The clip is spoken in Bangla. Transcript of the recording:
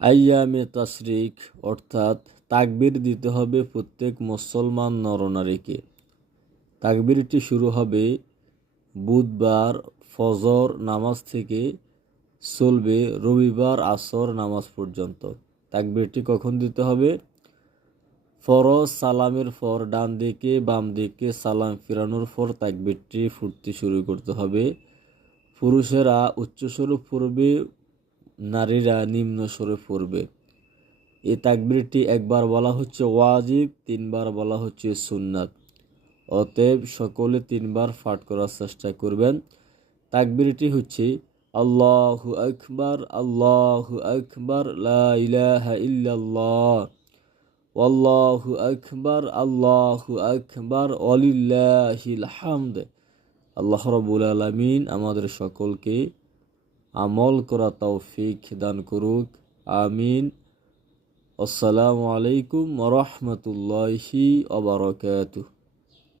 আইয়ামে তাশরিক অর্থাৎ তাকবীর দিতে হবে প্রত্যেক মুসলমান নরনারীকে। তাকবীরটি শুরু হবে বুধবার ফজর নামাজ থেকে, চলবে রবিবার আসর নামাজ পর্যন্ত। তাকবীরটি কখন দিতে হবে? ফরজ সালামের পর ডান দিকে বাম দিকে সালাম ফিরানোর পর তাকবীরটি ফুটতে শুরু করতে হবে। পুরুষেরা উচ্চস্বরে পড়বে, নারীরা নিম্ন স্বরে পড়বে। এই তাকবীরটি একবার বলা হচ্ছে ওয়াজিব, 3 বার বলা হচ্ছে সুন্নাত। অতএব সকলে 3 বার পাঠ করার চেষ্টা করবেন। তাকবীরটি হচ্ছে আল্লাহু আকবার, আল্লাহু আকবার, লা ইলাহা ইল্লাল্লাহ, আল্লাহু আকবার, আল্লাহু আকবার, ওয়ালিল্লাহিল হামদ। আল্লাহ রাব্বুল আলামিন আমাদের সকলকে আমল করা তৌফিক দান করুক, আমিন। আসসালামু আলাইকুম ওয়া রাহমাতুল্লাহি ওয়া বারাকাতুহু।